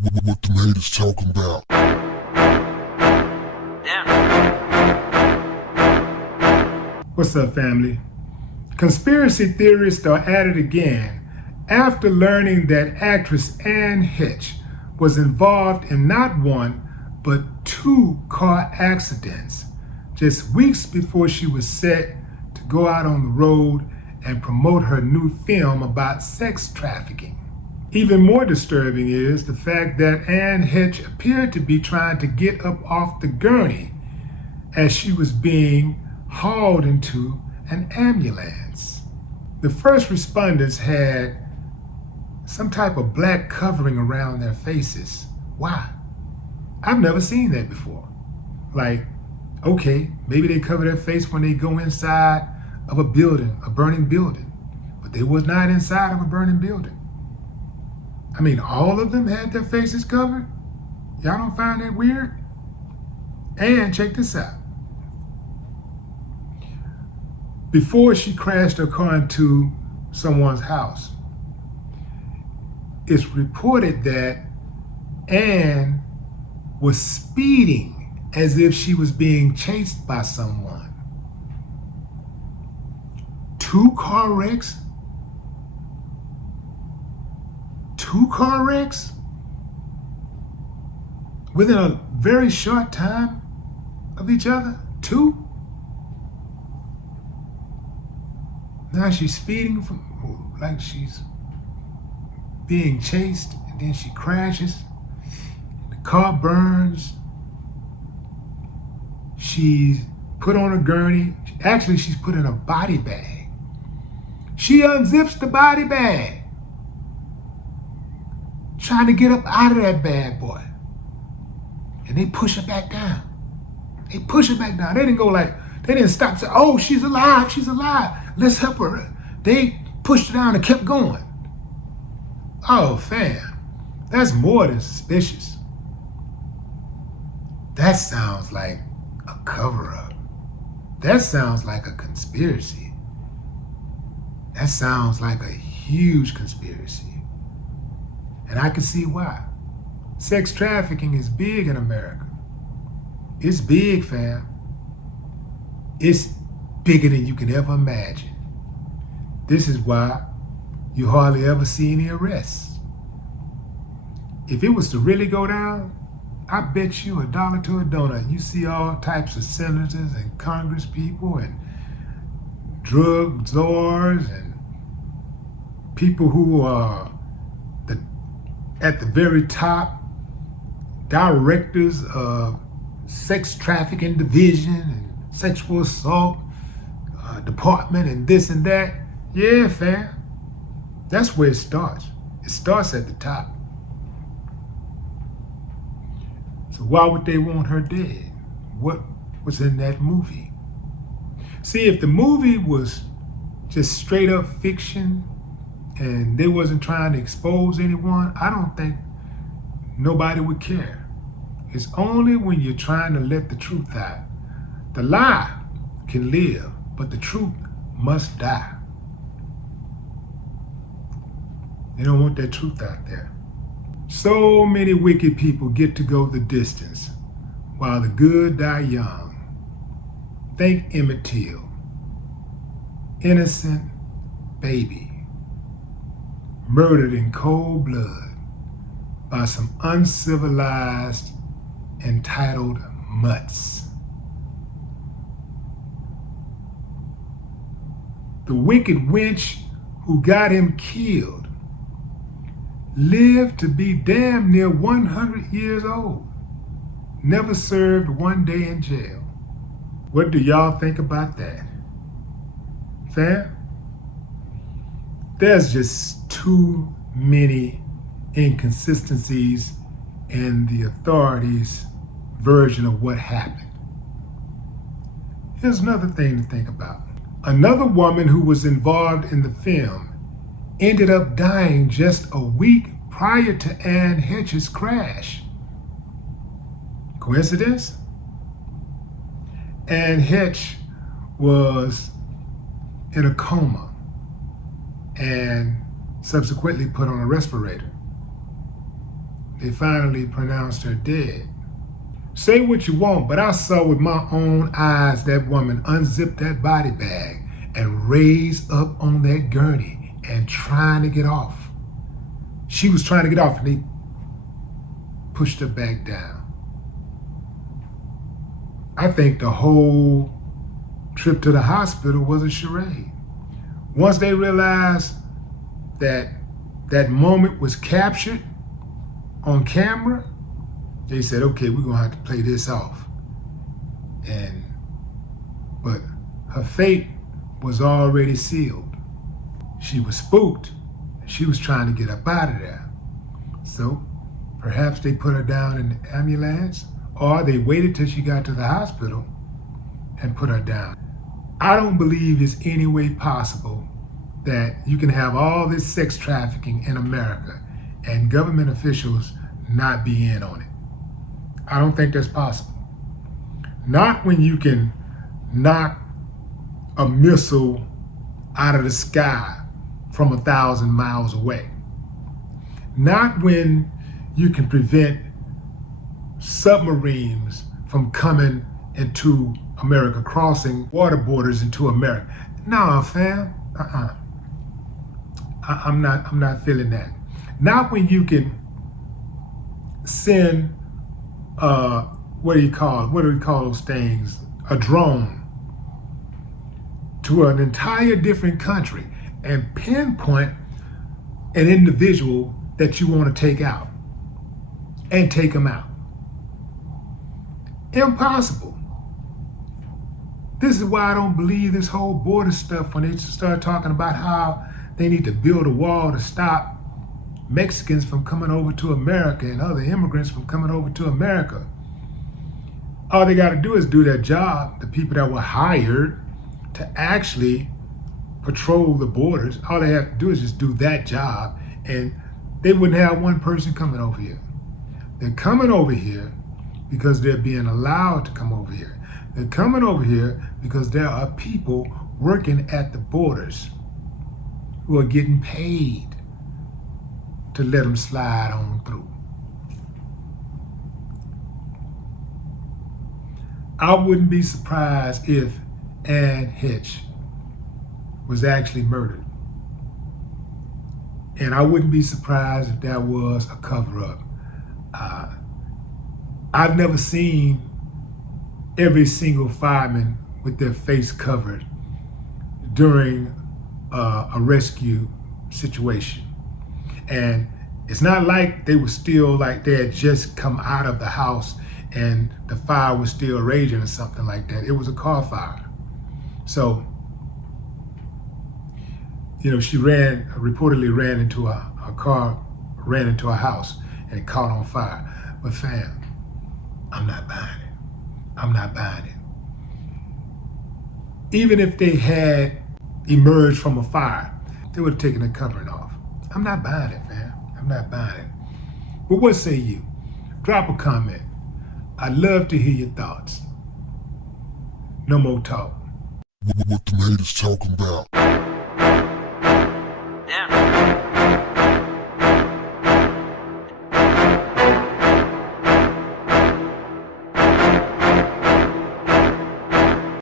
What them haters talking about? What's up, family? Conspiracy theorists are at it again after learning that actress Anne Heche was involved in not one, but two car accidents just weeks before she was set to go out on the road and promote her new film about sex trafficking. Even more disturbing is the fact that Anne Heche appeared to be trying to get up off the gurney as she was being hauled into an ambulance. The first responders had some type of black covering around their faces. Why? I've never seen that before. Like, okay, maybe they cover their face when they go inside of a building, a burning building, but they was not inside of a burning building. I mean, all of them had their faces covered? Y'all don't find that weird? And check this out. Before she crashed her car into someone's house, it's reported that Anne was speeding as if she was being chased by someone. 2 car wrecks? 2 car wrecks? Within a very short time of each other? 2? Now she's speeding like she's being chased, and then she crashes. The car burns. She's put on a gurney. Actually, she's put in a body bag. She unzips the body bag, trying to get up out of that bad boy. And they push her back down. They push her back down. They didn't stop and say, oh, she's alive, she's alive. Let's help her. They pushed her down and kept going. Oh, fam, that's more than suspicious. That sounds like a cover-up. That sounds like a conspiracy. That sounds like a huge conspiracy. And I can see why. Sex trafficking is big in America. It's big, fam. It's bigger than you can ever imagine. This is why you hardly ever see any arrests. If it was to really go down, I bet you $1 to a donut, you see all types of senators and Congress people and drug czars and people who are at the very top, directors of sex trafficking division and sexual assault department and this and that. Yeah, fam. That's where it starts. It starts at the top. So why would they want her dead? What was in that movie? See, if the movie was just straight up fiction and they wasn't trying to expose anyone, I don't think nobody would care. It's only when you're trying to let the truth out. The lie can live, but the truth must die. They don't want that truth out there. So many wicked people get to go the distance while the good die young. Think Emmett Till. Innocent baby. Murdered in cold blood by some uncivilized, entitled mutts. The wicked wench who got him killed lived to be damn near 100 years old. Never served one day in jail. What do y'all think about that? Fam? There's just too many inconsistencies in the authorities' version of what happened. Here's another thing to think about. Another woman who was involved in the film ended up dying just a week prior to Anne Heche's crash. Coincidence? Anne Heche was in a coma and subsequently put on a respirator. they finally pronounced her dead. Say what you want, but I saw with my own eyes that woman unzip that body bag and raise up on that gurney and trying to get off. She was trying to get off and they pushed her back down. I think the whole trip to the hospital was a charade. Once they realized that that moment was captured on camera, they said, okay, we're gonna have to play this off. But her fate was already sealed. She was spooked. She was trying to get up out of there. So perhaps they put her down in the ambulance, or they waited till she got to the hospital and put her down. I don't believe it's any way possible that you can have all this sex trafficking in America and government officials not be in on it. I don't think that's possible. Not when you can knock a missile out of the sky from 1,000 miles away. Not when you can prevent submarines from coming into America, crossing water borders into America. No, fam. I'm not feeling that. Not when you can send what do we call those things? A drone to an entire different country and pinpoint an individual that you want to take out and take them out. Impossible. This is why I don't believe this whole border stuff when they start talking about how they need to build a wall to stop Mexicans from coming over to America and other immigrants from coming over to America. All they got to do is do their job. The people that were hired to actually patrol the borders, all they have to do is just do that job, and they wouldn't have one person coming over here. They're coming over here because they're being allowed to come over here. They're coming over here because there are people working at the borders who are getting paid to let them slide on through. I wouldn't be surprised if Heche was actually murdered. And I wouldn't be surprised if that was a cover-up. I've never seen every single fireman with their face covered during a rescue situation. And it's not like they were still like they had just come out of the house and the fire was still raging or something like that. It was a car fire. So, she reportedly ran into a car, ran into a house and it caught on fire. But fam, I'm not buying it. I'm not buying it. Even if they had emerged from a fire, they would have taken the covering off. I'm not buying it, fam. I'm not buying it. But what say you? Drop a comment. I'd love to hear your thoughts. No more talk. What the haters talking about?